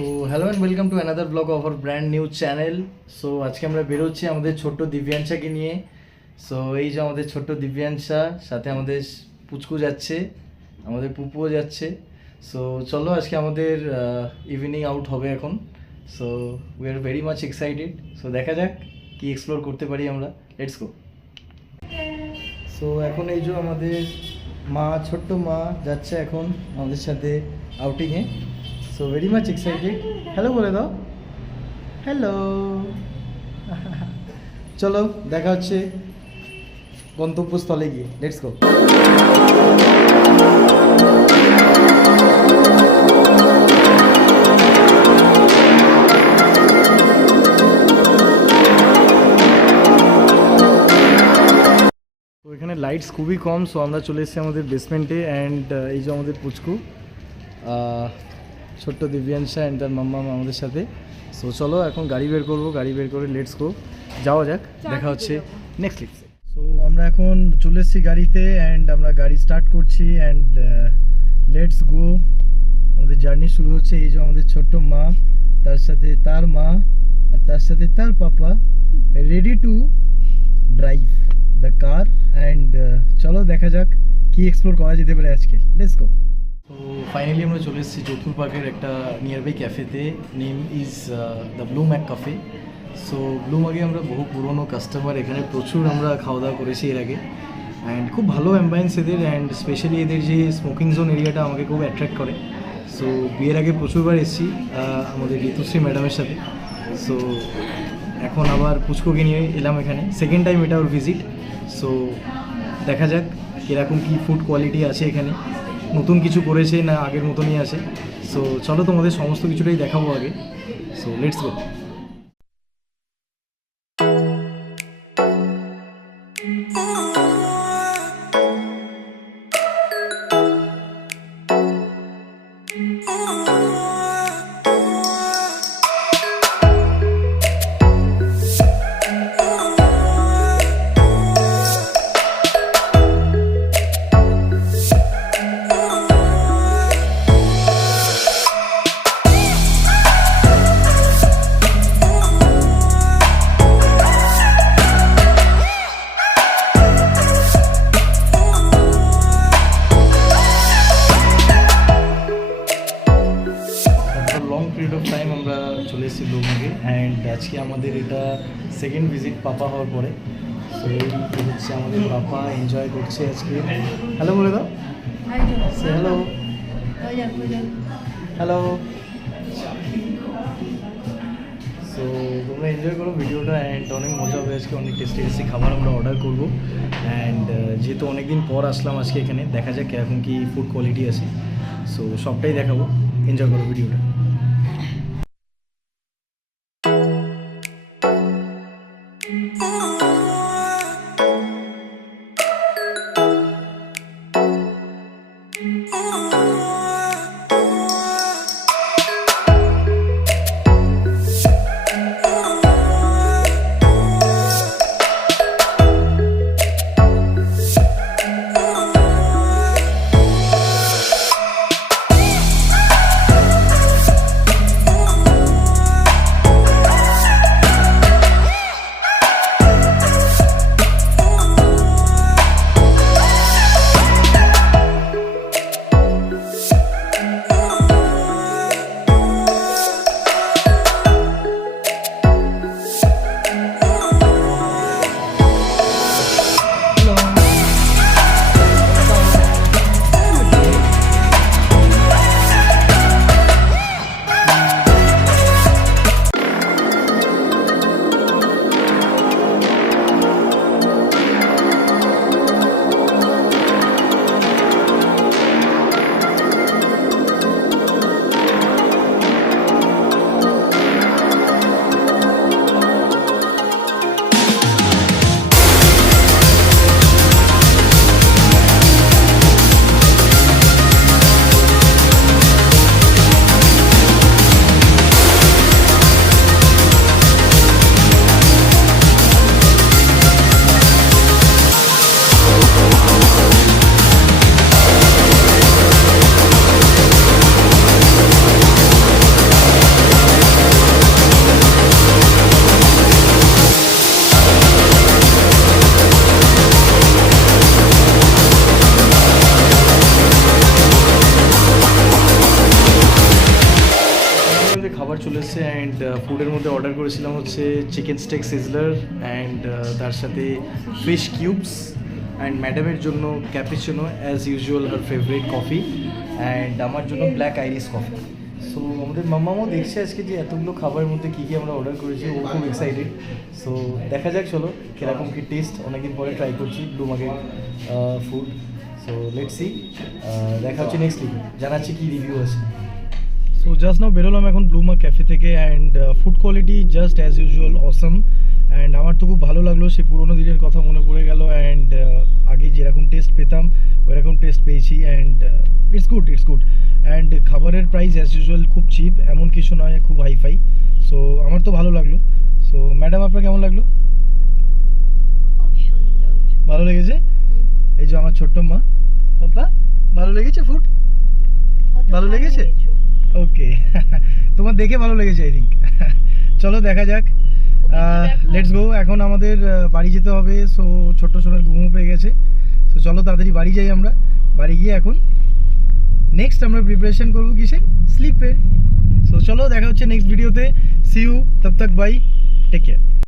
So hello and welcome to another blog of our brand new channel. So আজকে আমরা বেরোচ্ছি আমাদের ছোট্ট দিব্যাংশাকে নিয়ে। সো এই যে আমাদের ছোট্ট দিব্যাংশা, সাথে আমাদের পুচকু যাচ্ছে, আমাদের পুপুও যাচ্ছে। সো চলো আজকে আমাদের ইভিনিং আউট হবে এখন। So we are very much excited. So দেখা যাক কি এক্সপ্লোর করতে পারি আমরা। Let's go. সো এখন এই যে আমাদের মা, ছোট্ট মা যাচ্ছে এখন আমাদের সাথে আউটিংয়ে। So very much excited. Hello বলে দাও, হ্যালো। চলো দেখা হচ্ছে গন্তব্যস্থলে গিয়ে। Let's go. তো এখানে লাইটস খুবই কম। সো আমরা চলে এসেছি আমাদের বেসমেন্টে। অ্যান্ড এই যে আমাদের পুচকু, ছোট্ট দিব্যাংশা অ্যান্ড তার মাম্মা আমাদের সাথে। সো চলো এখন গাড়ি বের করবো, গাড়ি বের করে লেটস গো, যাওয়া যাক। দেখা হচ্ছে নেক্সট লিপসে। সো আমরা এখন চলে এসেছি গাড়িতে অ্যান্ড আমরা গাড়ি স্টার্ট করছি অ্যান্ড লেটস গো। আমাদের জার্নি শুরু হচ্ছে। এই যে আমাদের ছোট্ট মা, তার সাথে তার মা, আর তার সাথে তার papa, ready to drive the car. And চলো দেখা যাক কি এক্সপ্লোর করা যেতে পারে আজকে। Let's go. তো ফাইনালি আমরা চলে এসেছি যোধপুর পার্কের একটা নিয়ারবাই ক্যাফেতে। Name is the blue Mac cafe. So blue ম্যাকে আমরা বহু পুরনো কাস্টমার, এখানে প্রচুর আমরা খাওয়া দাওয়া করেছি এর আগে। অ্যান্ড খুব ভালো অ্যাম্বায়েন্স এদের, অ্যান্ড স্পেশালি এদের যে স্মোকিং জোন এরিয়াটা আমাকে খুব অ্যাট্রাক্ট করে। সো বিয়ের আগে প্রচুরবার এসেছি আমাদের ঋতুশ্রী ম্যাডামের সাথে। সো এখন আবার পুচকুকে নিয়ে এলাম এখানে, সেকেন্ড টাইম এটা ওর ভিজিট। সো দেখা যাক কীরকম কী ফুড কোয়ালিটি আছে এখানে, নতুন কিছু করেছে না আগের মতনই আছে। সো চলো তোমাদের সমস্ত কিছুটাই দেখাবো আগে। So let's go. Long period of time আমরা চলে এসেছি ব্লু ম্যাকে। অ্যান্ড আজকে আমাদের এটা সেকেন্ড ভিজিট পাপা হওয়ার পরে। সো এই হচ্ছে আমাদের পাপা, এনজয় করছে আজকে। হ্যালো বলে দাও, হ্যালো হ্যালো। সো তোমরা এনজয় করো ভিডিওটা। অ্যান্ড অনেক মজা হবে আজকে, অনেক টেস্টি টেস্টি খাবার আমরা অর্ডার করবো। অ্যান্ড যেহেতু অনেকদিন পর আসলাম আজকে এখানে, দেখা যাক কীরকম কী ফুড কোয়ালিটি আছে। সো সবটাই দেখাবো, এনজয় করো ভিডিওটা। খাবার চলে এসেছে অ্যান্ড ফুডের মধ্যে অর্ডার করেছিলাম হচ্ছে চিকেন স্টেক সিজলার অ্যান্ড তার সাথে ফিশ কিউবস অ্যান্ড ম্যাডামের জন্য cappuccino as usual her favourite coffee and আমার জন্য ব্ল্যাক আইরিশ কফি। সো আমাদের মাম্মামও দেখছে আজকে যে এতগুলো খাবারের মধ্যে কী কী আমরা অর্ডার করেছি, ও খুব এক্সাইটেড। সো দেখা যাক চলো কীরকম কী টেস্ট, অনেকদিন পরে ট্রাই করছি blue market food. So let's see, দেখা হচ্ছে নেক্সট উইকে, জানাচ্ছি কী রিভিউ আছে। সো জাস্ট নাও বেরোলাম এখন ব্লুমা ক্যাফে থেকে and food quality just as usual Assam and আমার তো খুব ভালো লাগলো, সেই পুরোনো দিনের কথা মনে পড়ে গেল অ্যান্ড আগে যেরকম টেস্ট পেতাম ওইরকম টেস্ট পেয়েছি অ্যান্ড ইটস গুড অ্যান্ড খাবারের প্রাইস অ্যাজ ইউজুয়াল খুব চিপ, এমন কিছু নয় খুব হাইফাই। সো আমার তো ভালো লাগলো। সো ম্যাডাম আপনার কেমন লাগলো? ভালো লেগেছে? এই যে আমার ছোট্ট মা, পাপা ভালো লেগেছে ফুড? ভালো লেগেছে? ওকে তোমার দেখে ভালো লেগেছে আই থিঙ্ক। চলো দেখা যাক, লেটস গো। এখন আমাদের বাড়ি যেতে হবে। সো ছোট্ট সোনার ঘুমও পেয়ে গেছে। সো চলো তাড়াতাড়ি বাড়ি যাই আমরা। বাড়ি গিয়ে এখন নেক্সট আমরা প্রিপারেশন করবো কিসের? স্লিপে। সো চলো দেখা হচ্ছে নেক্সট ভিডিওতে। সি ইউ, তব তক বাই, টেক কেয়ার।